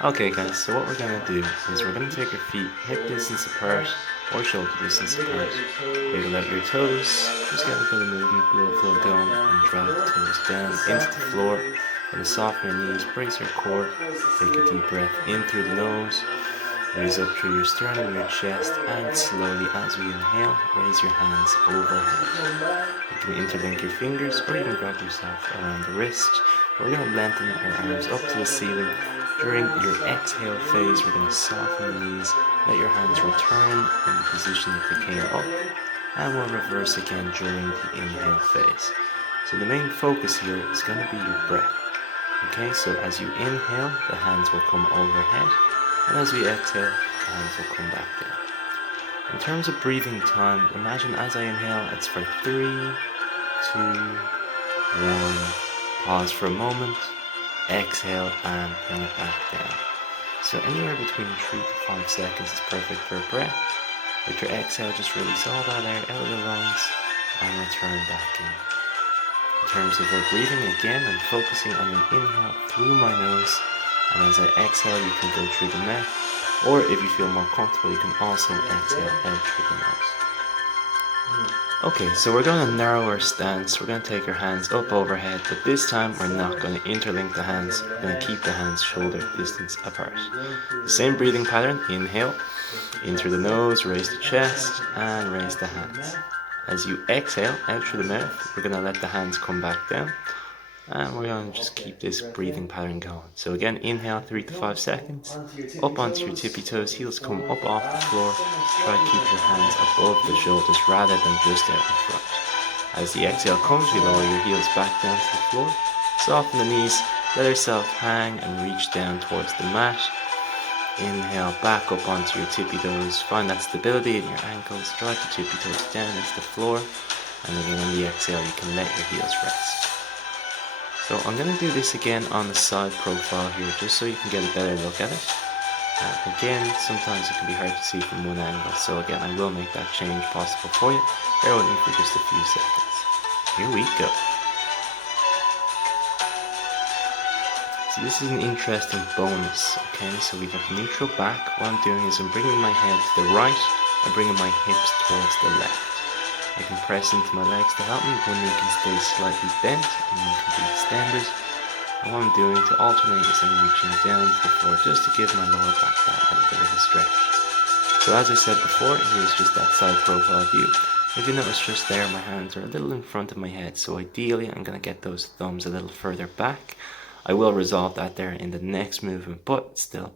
Okay guys, so what we're going to do is we're going to take your feet hip distance apart or shoulder distance apart. Wiggle out your toes, just get a bit of movement, blood flow going, and drive the toes down into the floor. Going to soften your knees, brace your core, take a deep breath in through the nose, raise up through your sternum and your chest, and slowly as we inhale, raise your hands overhead. You can interlink your fingers or even grab yourself around the wrist. We're going to lengthen our arms up to the ceiling. During your exhale phase, we're going to soften the knees, let your hands return in the position that they came up, and we'll reverse again during the inhale phase. So the main focus here is going to be your breath. Okay, so as you inhale, the hands will come overhead, and as we exhale, the hands will come back down. In terms of breathing time, imagine as I inhale, it's for 3, 2, 1, pause for a moment, exhale and bring it back down. So anywhere between 3 to 5 seconds is perfect for a breath. With your exhale, just release all that air out of the lungs and return back in. In terms of our breathing, again, I'm focusing on an inhale through my nose, and as I exhale, you can go through the mouth, or if you feel more comfortable, you can also exhale out through the nose. Okay, so we're going to narrow our stance. We're going to take our hands up overhead, but this time we're not going to interlink the hands. We're going to keep the hands shoulder distance apart. The same breathing pattern, inhale, in through the nose, raise the chest, and raise the hands. As you exhale out through the mouth, we're going to let the hands come back down, and we're going to just keep this breathing pattern going. So again, inhale 3 to 5 seconds, up onto your tippy toes, heels come up off the floor. Try to keep your hands above the shoulders rather than just out in front. As the exhale comes, we lower your heels back down to the floor, soften the knees, let yourself hang and reach down towards the mat. Inhale back up onto your tippy toes, find that stability in your ankles, drive the tippy toes down into the floor, and again on the exhale you can let your heels rest. So I'm going to do this again on the side profile here, just so you can get a better look at it. Again, sometimes it can be hard to see from one angle, so again I will make that change possible for you. Bear with me for just a few seconds. Here we go. So this is an interesting bonus, okay? So we have neutral back. What I'm doing is I'm bringing my head to the right and bringing my hips towards the left. I can press into my legs to help me. One knee can stay slightly bent and one can be extended. And what I'm doing to alternate is I'm reaching down to the floor just to give my lower back that little bit of a stretch. So as I said before, here's just that side profile view. If you notice just there, my hands are a little in front of my head, so ideally I'm going to get those thumbs a little further back. I will resolve that there in the next movement, but still,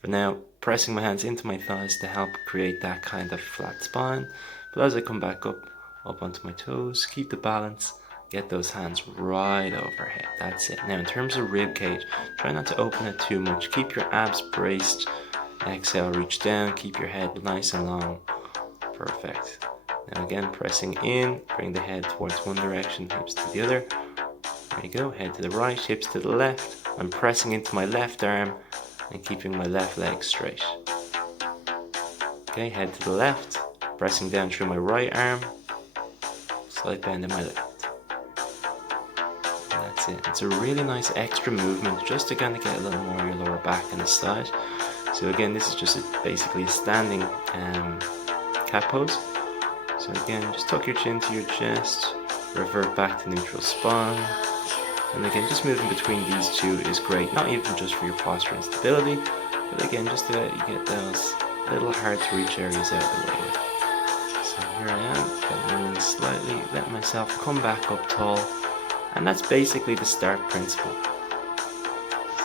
for now, pressing my hands into my thighs to help create that kind of flat spine. But as I come back up onto my toes, keep the balance, get those hands right overhead. That's it. Now in terms of rib cage, try not to open it too much. Keep your abs braced. Exhale, reach down, keep your head nice and long. Perfect. Now again, pressing in, bring the head towards one direction, hips to the other. There you go, head to the right, hips to the left. I'm pressing into my left arm and keeping my left leg straight. Okay, head to the left, pressing down through my right arm, slight bend in my left. And that's it. It's a really nice extra movement just to kind of get a little more of your lower back and the side. So again, this is just basically a standing cat pose. So again, just tuck your chin to your chest, revert back to neutral spine. And again, just moving between these two is great, not even just for your posture and stability, but again, just to let you get those little hard to reach areas out of the way. So here I am, bending slightly, let myself come back up tall, and that's basically the start principle.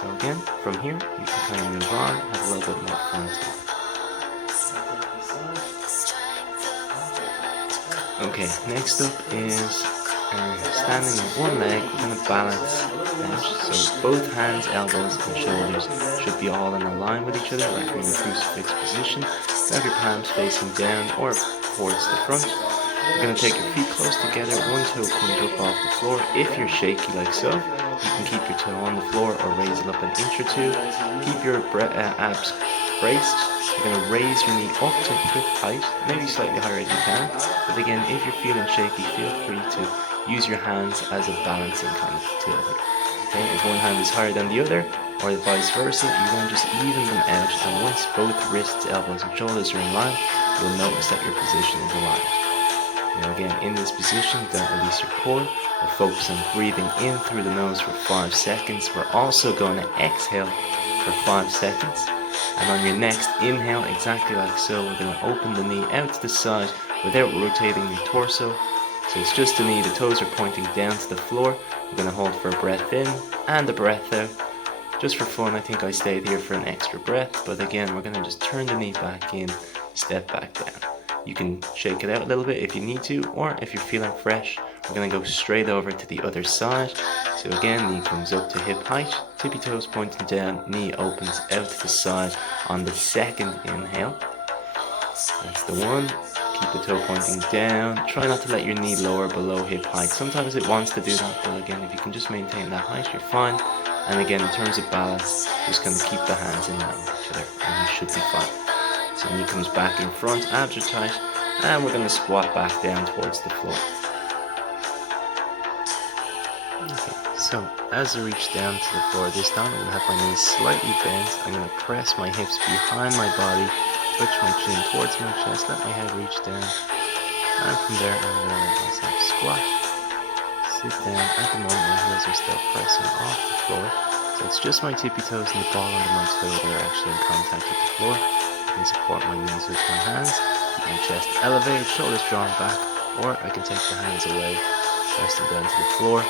So again, from here, you can kind of move on, have a little bit more fun too. Okay, next up is standing on one leg. We're going to balance out. So both hands, elbows and shoulders should be all in a line with each other, like you're in a crucifix position. Have your palms facing down or towards the front. You're going to take your feet close together. One toe comes up off the floor. If you're shaky like so, you can keep your toe on the floor or raise it up an inch or two. Keep your abs braced. You're going to raise your knee up to hip height, maybe slightly higher if you can. But again, if you're feeling shaky, feel free to use your hands as a balancing kind of tool here. Okay, if one hand is higher than the other, or vice versa, you're going to just even them out, and once both wrists, elbows and shoulders are in line, you'll notice that your position is aligned. Now again, in this position, don't release your core. We're focused on breathing in through the nose for 5 seconds. We're also going to exhale for 5 seconds. And on your next inhale, exactly like so, we're going to open the knee out to the side without rotating your torso. So it's just the knee, the toes are pointing down to the floor. We're going to hold for a breath in and a breath out. Just for fun, I think I stayed here for an extra breath, but again, we're going to just turn the knee back in, step back down. You can shake it out a little bit if you need to, or if you're feeling fresh, we're going to go straight over to the other side. So again, knee comes up to hip height, tippy toes pointing down, knee opens out to the side on the second inhale. That's the one. Keep the toe pointing down. Try not to let your knee lower below hip height. Sometimes it wants to do that, but again, if you can just maintain that height, you're fine. And again, in terms of balance, just going to keep the hands in line with each other, and you should be fine. So knee comes back in front, abs are tight, and we're going to squat back down towards the floor. Okay, so as I reach down to the floor this time, I'm going to have my knees slightly bent. I'm going to press my hips behind my body, touch my chin towards my chest, let my head reach down, and from there I'm going to let myself squat, sit down. At the moment my heels are still pressing off the floor, so it's just my tippy toes and the ball under my toe that are actually in contact with the floor. I can support my knees with my hands, keep my chest elevated, shoulders drawn back, or I can take the hands away, press them down to the floor.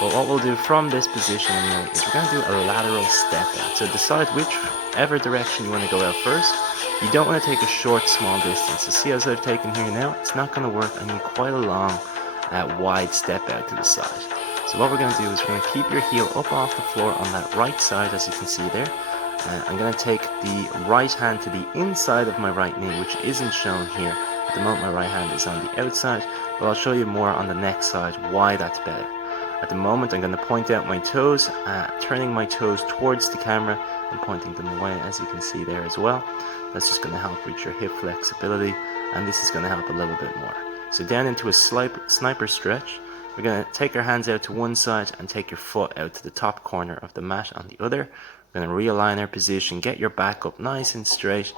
But what we'll do from this position anyway is we're going to do a lateral step out. So decide whichever direction you want to go out first. You don't want to take a short, small distance. So see, as I've taken here now, it's not going to work. I need quite a long, wide step out to the side. So what we're going to do is we're going to keep your heel up off the floor on that right side, as you can see there. I'm going to take the right hand to the inside of my right knee, which isn't shown here. At the moment my right hand is on the outside, but I'll show you more on the next side why that's better. At the moment I'm going to point out my toes, turning my toes towards the camera and pointing them away, as you can see there as well. That's just going to help with your hip flexibility, and this is going to help a little bit more. So down into a sniper stretch. We're going to take our hands out to one side and take your foot out to the top corner of the mat on the other. We're going to realign our position, get your back up nice and straight.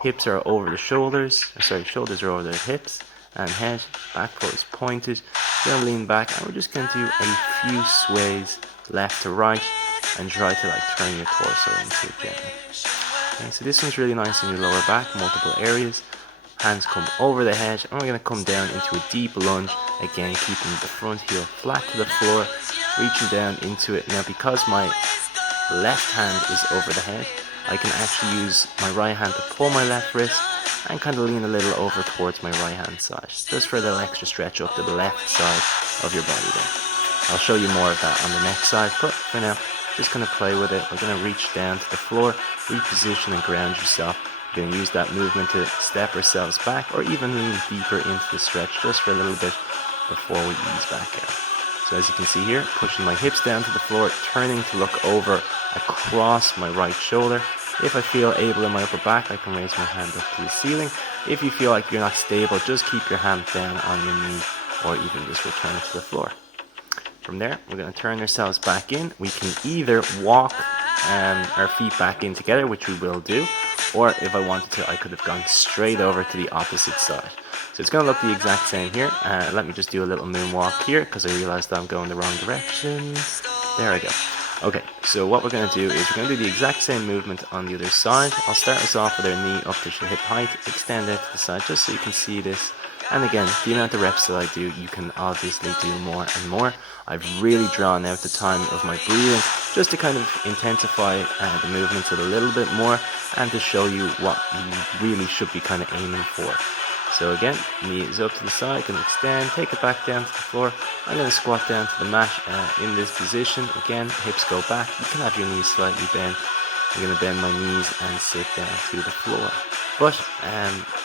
Hips are over the shoulders, shoulders are over the hips, and head, back foot is pointed. We're going to lean back, and we're just going to do a few sways left to right and try to turn your torso into it gently. Okay, so this one's really nice in your lower back, multiple areas. Hands come over the head, and we're going to come down into a deep lunge, again keeping the front heel flat to the floor, reaching down into it. Now because my left hand is over the head, I can actually use my right hand to pull my left wrist and kind of lean a little over towards my right hand side, just for a little extra stretch up to the left side of your body there. I'll show you more of that on the next side, but for now, just going to play with it. We're going to reach down to the floor, reposition and ground yourself. We're going to use that movement to step ourselves back, or even lean deeper into the stretch just for a little bit before we ease back out. So as you can see here, pushing my hips down to the floor, turning to look over across my right shoulder. If I feel able in my upper back, I can raise my hand up to the ceiling. If you feel like you're not stable, just keep your hand down on your knee, or even just return it to the floor. From there, we're going to turn ourselves back in. We can either walk our feet back in together, which we will do, or if I wanted to, I could have gone straight over to the opposite side. So it's going to look the exact same here. Let me just do a little moonwalk here, because I realized I'm going the wrong direction. There I go. Okay, so what we're going to do is we're going to do the exact same movement on the other side. I'll start us off with our knee up to hip height, extend out to the side just so you can see this. And again, the amount of reps that I do, you can obviously do more and more. I've really drawn out the time of my breathing just to kind of intensify the movements a little bit more, and to show you what you really should be kind of aiming for. So again, knee is up to the side, going to extend, take it back down to the floor. I'm going to squat down to the mat in this position. Again, hips go back. You can have your knees slightly bent. I'm going to bend my knees and sit down to the floor. But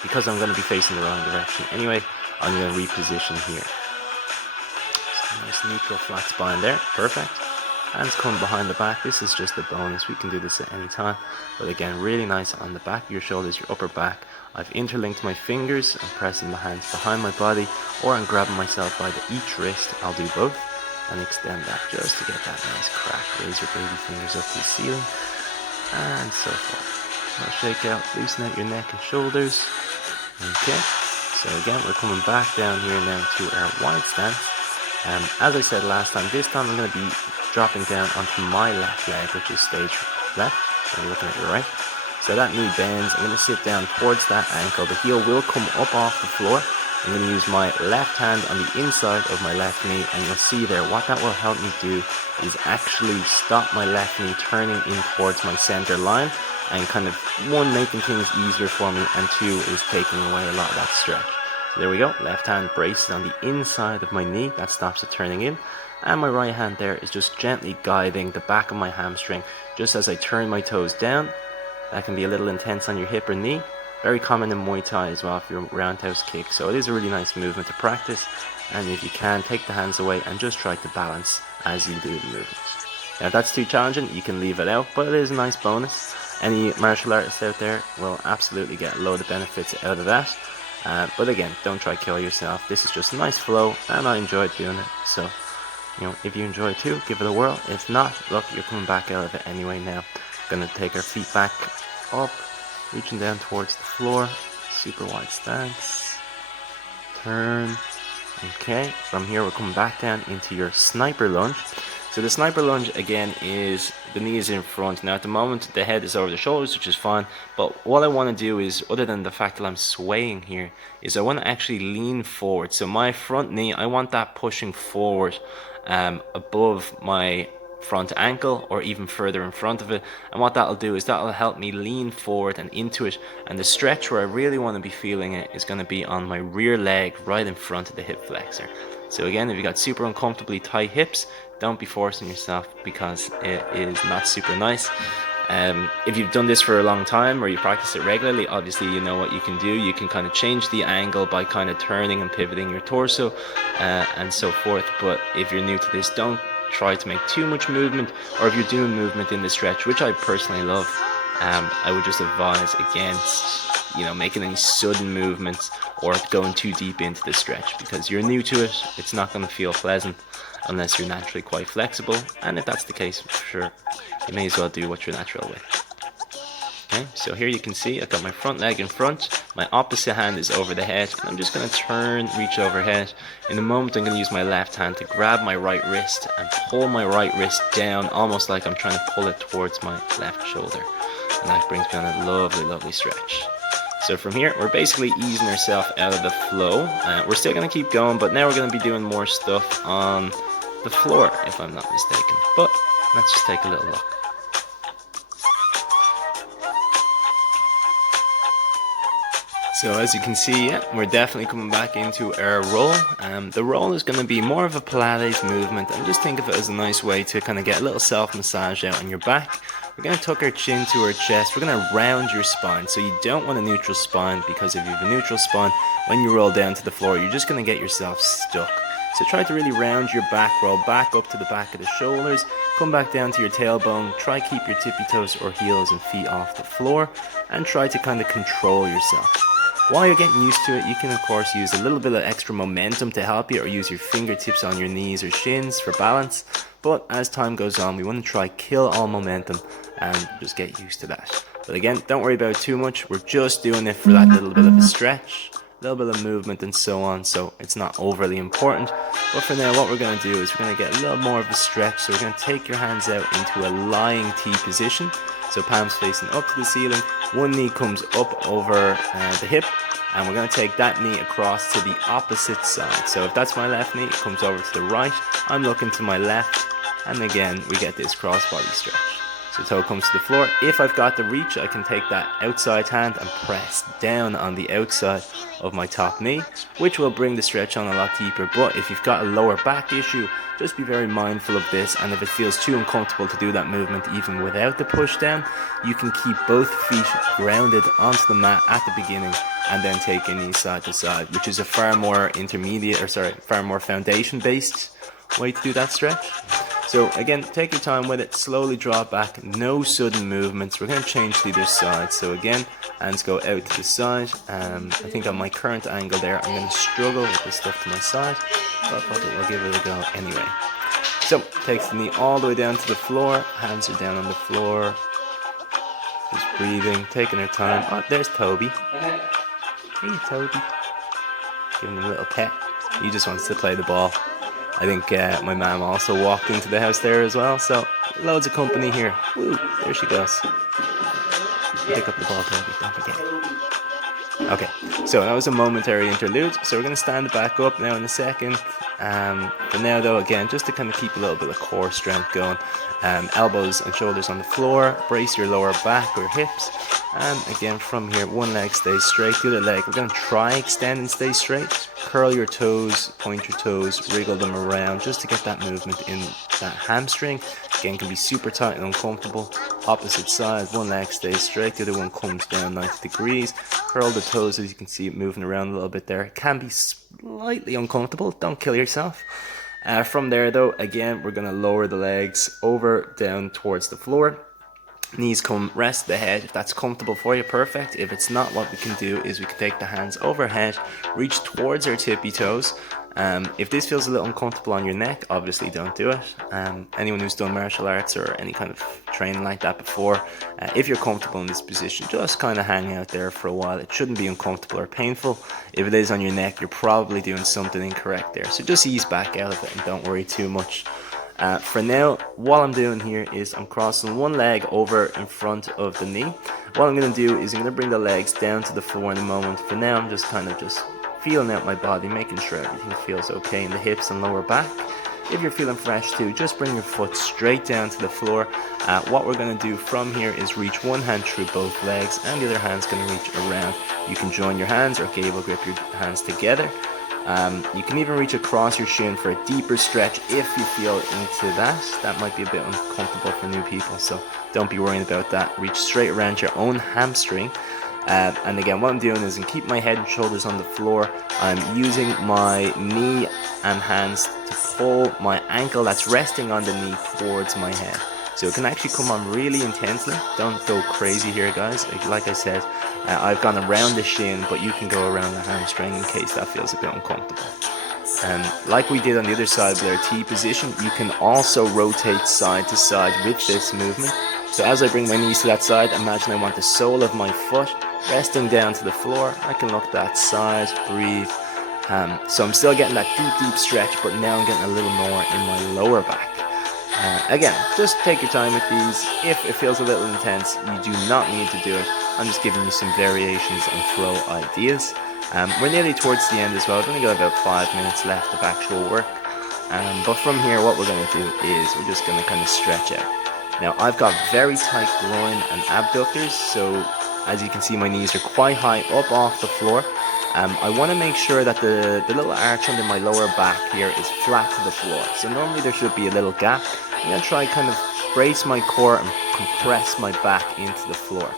because I'm going to be facing the wrong direction anyway, I'm going to reposition here. So nice neutral flat spine there. Perfect. Hands come behind the back. This is just a bonus. We can do this at any time. But again, really nice on the back of your shoulders, your upper back. I've interlinked my fingers. I'm pressing the hands behind my body, or I'm grabbing myself by each wrist. I'll do both and extend that just to get that nice crack raise your baby fingers up to the ceiling, and so forth. Now shake out, loosen out your neck and shoulders. Okay, so again, we're coming back down here now to our wide stance. As I said last time, this time I'm going to be dropping down onto my left leg, which is stage left, and you're looking at your right. So that knee bends, I'm going to sit down towards that ankle, the heel will come up off the floor. I'm going to use my left hand on the inside of my left knee, and you'll see there, what that will help me do is actually stop my left knee turning in towards my center line, and kind of, one, making things easier for me, and two, is taking away a lot of that stretch. So there we go, left hand braces on the inside of my knee, that stops it turning in, and my right hand there is just gently guiding the back of my hamstring, just as I turn my toes down. That can be a little intense on your hip or knee. Very common in Muay Thai as well for your roundhouse kick. So it is a really nice movement to practice. And if you can, take the hands away and just try to balance as you do the movements. Now if that's too challenging, you can leave it out, but it is a nice bonus. Any martial artists out there will absolutely get a load of benefits out of that. But again, don't try to kill yourself. This is just a nice flow, and I enjoyed doing it. So, if you enjoy it too, give it a whirl. If not, look, you're coming back out of it anyway now. Gonna take our feet back up, reaching down towards the floor, super wide stance, turn. Okay, from here we're coming back down into your sniper lunge. So the sniper lunge again is the knee is in front. Now at the moment the head is over the shoulders, which is fine, but what I want to do is, other than the fact that I'm swaying here, is I want to actually lean forward. So my front knee, I want that pushing forward above my front ankle, or even further in front of it, and what that'll do is that'll help me lean forward and into it, and the stretch where I really want to be feeling it is going to be on my rear leg right in front of the hip flexor. So again, if you got super uncomfortably tight hips, don't be forcing yourself, because it is not super nice. If you've done this for a long time, or you practice it regularly, obviously you know what you can do. You can kind of change the angle by kind of turning and pivoting your torso and so forth. But if you're new to this, don't try to make too much movement, or if you're doing movement in the stretch, which I personally love, I would just advise against making any sudden movements or going too deep into the stretch, because you're new to it. It's not going to feel pleasant unless you're naturally quite flexible, and if that's the case, for sure, you may as well do what you're natural with. Okay, so here you can see I've got my front leg in front, my opposite hand is over the head, and I'm just going to turn, reach overhead. In a moment I'm going to use my left hand to grab my right wrist and pull my right wrist down, almost like I'm trying to pull it towards my left shoulder, and that brings me on a lovely, lovely stretch. So from here, we're basically easing ourselves out of the flow. We're still going to keep going, but now we're going to be doing more stuff on the floor, if I'm not mistaken. But let's just take a little look. So as you can see, we're definitely coming back into our roll. The roll is going to be more of a Pilates movement, and just think of it as a nice way to kind of get a little self-massage out on your back. We're going to tuck our chin to our chest. We're going to round your spine. So you don't want a neutral spine, because if you have a neutral spine, when you roll down to the floor, you're just going to get yourself stuck. So try to really round your back, roll back up to the back of the shoulders, come back down to your tailbone, try keep your tippy toes or heels and feet off the floor, and try to kind of control yourself. While you're getting used to it, you can of course use a little bit of extra momentum to help you, or use your fingertips on your knees or shins for balance. But as time goes on, we want to try kill all momentum and just get used to that. But again, don't worry about it too much. We're just doing it for that little bit of a stretch, a little bit of movement and so on, so it's not overly important. But for now, what we're going to do is we're going to get a little more of a stretch. So we're going to take your hands out into a lying T position. So palms facing up to the ceiling, one knee comes up over the hip, and we're going to take that knee across to the opposite side. So if that's my left knee, it comes over to the right, I'm looking to my left, and again we get this cross body stretch. So toe comes to the floor. If I've got the reach, I can take that outside hand and press down on the outside of my top knee, which will bring the stretch on a lot deeper. But if you've got a lower back issue, just be very mindful of this, and if it feels too uncomfortable to do that movement even without the push down, you can keep both feet grounded onto the mat at the beginning and then take your knees side to side, which is a far more far more foundation based way to do that stretch. So again, take your time with it, slowly draw back, no sudden movements. We're going to change to either side. So again, hands go out to the side. I think on my current angle there, I'm going to struggle with this stuff to my side, but we'll give it a go anyway. So takes the knee all the way down to the floor, hands are down on the floor, just breathing, taking her time. Oh, there's Toby. Hey Toby. Giving him a little pet. He just wants to play the ball. I think my mum also walked into the house there as well, so loads of company here. Woo, there she goes. Pick up the ball, Toby, don't forget. Okay, so that was a momentary interlude, so we're going to stand back up now in a second. For now though, again, just to kind of keep a little bit of core strength going, elbows and shoulders on the floor, brace your lower back or hips, and again from here, one leg stays straight, the other leg, we're going to try extend and stay straight. Curl your toes, point your toes, wriggle them around just to get that movement in that hamstring. Again, can be super tight and uncomfortable. Opposite side, one leg stays straight, the other one comes down 90 degrees. Curl the toes, as you can see it moving around a little bit there. It can be slightly uncomfortable, don't kill yourself. From there though, again, we're going to lower the legs over, down towards the floor. Knees come rest the head. If that's comfortable for you, perfect. If it's not, what we can do is we can take the hands overhead, reach towards our tippy toes. If this feels a little uncomfortable on your neck, obviously don't do it. Anyone who's done martial arts or any kind of training like that before, if you're comfortable in this position, just kind of hang out there for a while. It shouldn't be uncomfortable or painful. If it is on your neck, you're probably doing something incorrect there. So just ease back out of it and don't worry too much. For now, what I'm doing here is I'm crossing one leg over in front of the knee. What I'm going to do is I'm going to bring the legs down to the floor in a moment. For now, I'm just kind of feeling out my body, making sure everything feels okay in the hips and lower back. If you're feeling fresh too, just bring your foot straight down to the floor. What we're going to do from here is reach one hand through both legs and the other hand's going to reach around. You can join your hands or gable grip your hands together. You can even reach across your shin for a deeper stretch if you feel into that. That might be a bit uncomfortable for new people, so don't be worrying about that. Reach straight around your own hamstring. And again, what I'm doing is I keep my head and shoulders on the floor. I'm using my knee and hands to pull my ankle that's resting on the knee towards my head. So it can actually come on really intensely. Don't go crazy here, guys. Like I said, I've gone around the shin, but you can go around the hamstring in case that feels a bit uncomfortable. And like we did on the other side with our T position, you can also rotate side to side with this movement. So as I bring my knees to that side, imagine I want the sole of my foot resting down to the floor. I can look that side, breathe. So I'm still getting that deep stretch, but now I'm getting a little more in my lower back. Again, just take your time with these. If it feels a little intense, you do not need to do it. I'm just giving you some variations and flow ideas. We're nearly towards the end as well. We've only got about 5 minutes left of actual work. But from here, what we're going to do is we're just going to kind of stretch out. Now, I've got very tight groin and abductors, so as you can see, my knees are quite high up off the floor. I want to make sure that the little arch under my lower back here is flat to the floor. So normally there should be a little gap. I'm going to try kind of brace my core and compress my back into the floor.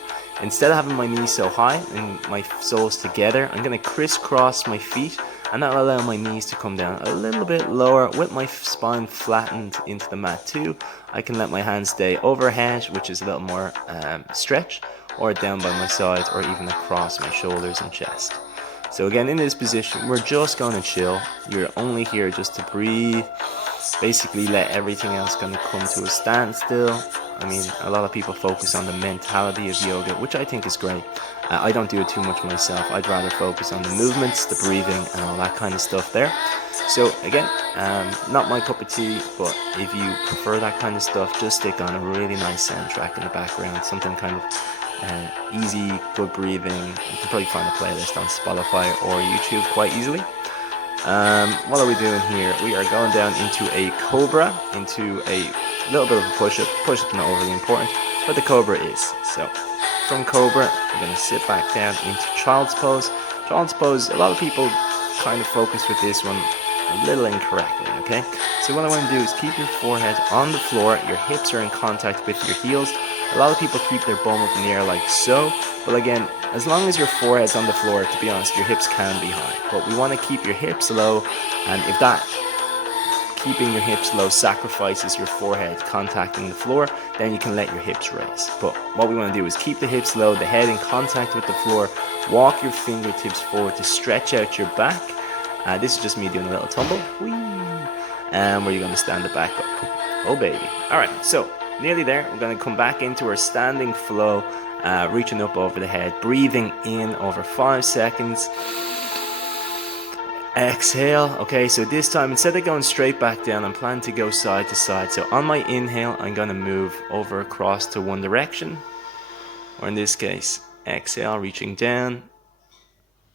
Instead of having my knees so high and my soles together, I'm going to crisscross my feet, and that will allow my knees to come down a little bit lower with my spine flattened into the mat too. I can let my hands stay overhead, which is a little more stretch, or down by my sides, or even across my shoulders and chest. So again, in this position, we're just going to chill. You're only here just to breathe. Basically let everything else kind of come to a standstill. I mean, a lot of people focus on the mentality of yoga, which I think is great. I don't do it too much myself. I'd rather focus on the movements, the breathing, and all that kind of stuff there. So again, not my cup of tea, but if you prefer that kind of stuff, just stick on a really nice soundtrack in the background, something kind of easy, good breathing. You can probably find a playlist on Spotify or YouTube quite easily. What are we doing here? We are going down into a cobra, into a little bit of a push-up. Push-up's not overly important, but the cobra is. So from cobra, we're going to sit back down into child's pose. Child's pose, a lot of people kind of focus with this one a little incorrectly, okay? So what I want to do is keep your forehead on the floor, your hips are in contact with your heels. A lot of people keep their bum up in the air like so, but again, as long as your forehead's on the floor, to be honest, your hips can be high. But we want to keep your hips low, and if that keeping your hips low sacrifices your forehead contacting the floor, then you can let your hips raise. But what we want to do is keep the hips low, the head in contact with the floor, walk your fingertips forward to stretch out your back. This is just me doing a little tumble. Whee! and where you're going to stand it back up. Oh baby. Alright, so nearly there. We're going to come back into our standing flow, reaching up over the head, breathing in over 5 seconds. Exhale. Okay, so this time instead of going straight back down, I'm planning to go side to side. So on my inhale, I'm going to move over across to one direction, or in this case, exhale, reaching down.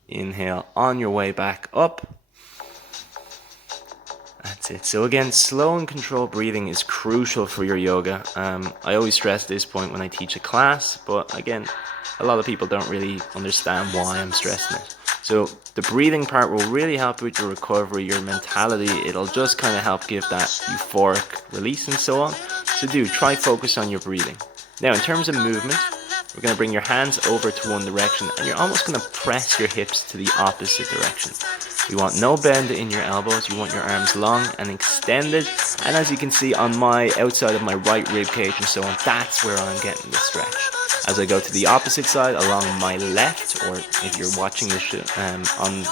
Inhale on your way back up. That's it. So again, slow and controlled breathing is crucial for your yoga. I always stress this point when I teach a class, but again, a lot of people don't really understand why I'm stressing it. So the breathing part will really help with your recovery, your mentality. It'll just kind of help give that euphoric release and so on. So try focus on your breathing. Now, in terms of movement, we're going to bring your hands over to one direction and you're almost going to press your hips to the opposite direction. You want no bend in your elbows, you want your arms long and extended. And as you can see on my outside of my right rib cage and so on, that's where I'm getting the stretch. As I go to the opposite side along my left, or if you're watching this on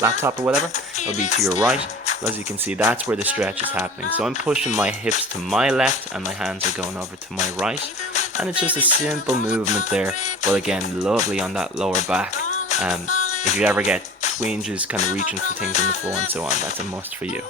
laptop or whatever, it'll be to your right. As you can see, that's where the stretch is happening. So I'm pushing my hips to my left and my hands are going over to my right. And it's just a simple movement there, but again, lovely on that lower back. If you ever get twinges, kind of reaching for things on the floor and so on, that's a must for you.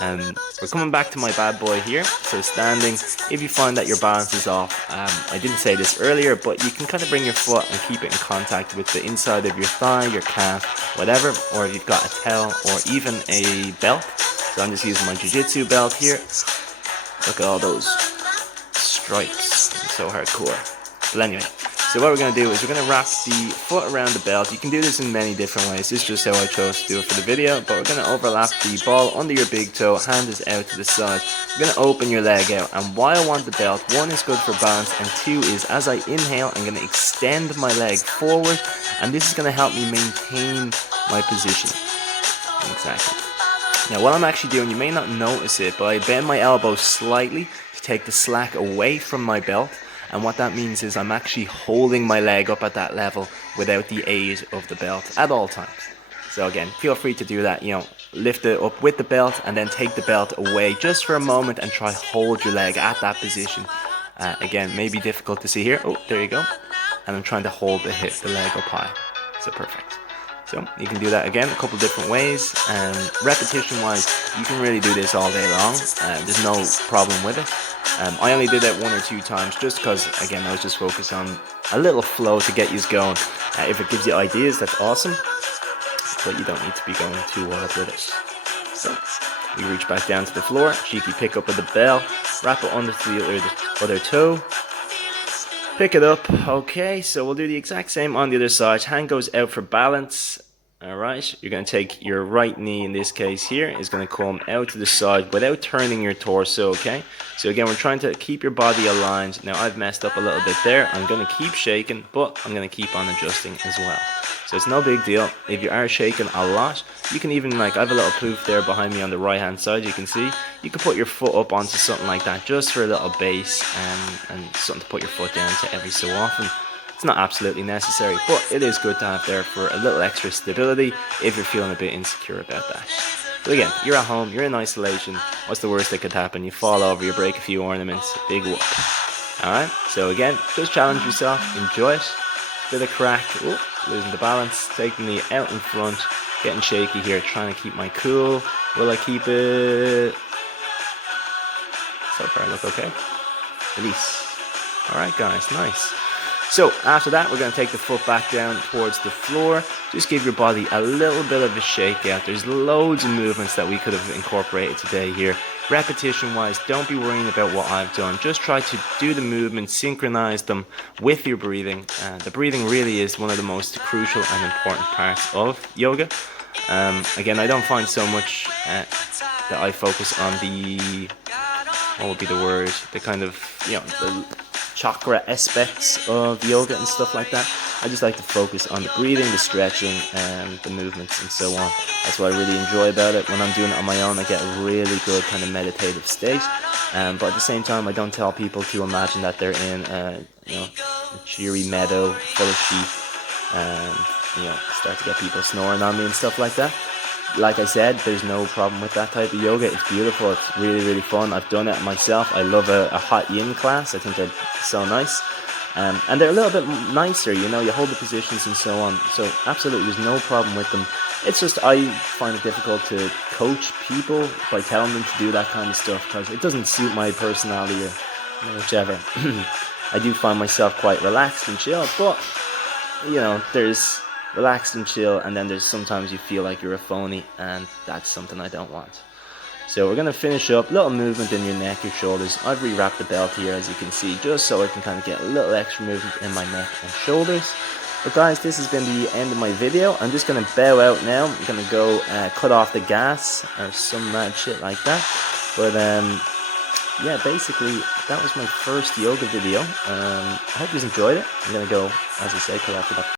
We're coming back to my bad boy here. So standing, if you find that your balance is off, I didn't say this earlier, but you can kind of bring your foot and keep it in contact with the inside of your thigh, your calf, whatever, or if you've got a towel or even a belt. So I'm just using my jiu-jitsu belt here. Look at all those stripes, it's so hardcore. But anyway, so what we're going to do is we're going to wrap the foot around the belt. You can do this in many different ways. This is just how I chose to do it for the video. But we're going to overlap the ball under your big toe. Hand is out to the side. You're going to open your leg out. And why I want the belt, 1 is good for balance. And 2 is as I inhale, I'm going to extend my leg forward. And this is going to help me maintain my position. Exactly. Now what I'm actually doing, you may not notice it, but I bend my elbow slightly to take the slack away from my belt. And what that means is I'm actually holding my leg up at that level without the aid of the belt at all times. So again, feel free to do that, lift it up with the belt and then take the belt away just for a moment and try hold your leg at that position. Again, may be difficult to see here. Oh, there you go. And I'm trying to hold the leg up high. So perfect. So you can do that again a couple different ways. Repetition wise, you can really do this all day long. There's no problem with it. I only did that 1 or 2 times just because, again, I was just focused on a little flow to get you going. If it gives you ideas, that's awesome, but you don't need to be going too wild with it. So we reach back down to the floor, cheeky pick up of the bell, wrap it under to the other toe, pick it up. Okay, so we'll do the exact same on the other side. Hand goes out for balance. Alright, you're going to take your right knee, in this case here, is going to come out to the side without turning your torso, okay? So again, we're trying to keep your body aligned. Now, I've messed up a little bit there. I'm going to keep shaking, but I'm going to keep on adjusting as well. So it's no big deal. If you are shaking a lot, you can even, I have a little poof there behind me on the right hand side, you can see. You can put your foot up onto something like that just for a little base and something to put your foot down to every so often. It's not absolutely necessary, but it is good to have there for a little extra stability if you're feeling a bit insecure about that. But again, you're at home, you're in isolation. What's the worst that could happen? You fall over, you break a few ornaments, big whoop. Alright, so again, just challenge yourself, enjoy it. Bit of crack, losing the balance, taking me out in front, getting shaky here, trying to keep my cool. Will I keep it? So far I look okay. Release. Alright guys, nice. So after that, we're going to take the foot back down towards the floor. Just give your body a little bit of a shake out. There's loads of movements that we could have incorporated today here. Repetition wise, don't be worrying about what I've done. Just try to do the movements, synchronize them with your breathing. The breathing really is one of the most crucial and important parts of yoga. Again, I don't find so much that I focus on the, what would be the word, the kind of, the chakra aspects of yoga and stuff like that. I just like to focus on the breathing, the stretching, and the movements and so on. That's what I really enjoy about it. When I'm doing it on my own, I get a really good kind of meditative state. But at the same time, I don't tell people to imagine that they're in a cheery meadow full of sheep and start to get people snoring on me and stuff like that. like I said, there's no problem with that type of yoga. It's beautiful. It's really, really fun. I've done it myself. I love a hot yin class. I think they're so nice. And they're a little bit nicer, you know, you hold the positions and so on. So absolutely, there's no problem with them. It's just I find it difficult to coach people by telling them to do that kind of stuff because it doesn't suit my personality or whichever. I do find myself quite relaxed and chill, but you know, there's relaxed and chill, and then there's sometimes you feel like you're a phony, and that's something I don't want. So we're going to finish up, little movement in your neck, your shoulders. I've rewrapped the belt here, as you can see, just so I can kind of get a little extra movement in my neck and shoulders. But guys, this has been the end of my video. I'm just going to bow out now. I'm going to go cut off the gas or some mad shit like that. But yeah, basically, that was my first yoga video. I hope you enjoyed it. I'm going to go, as I say, cut off the gas.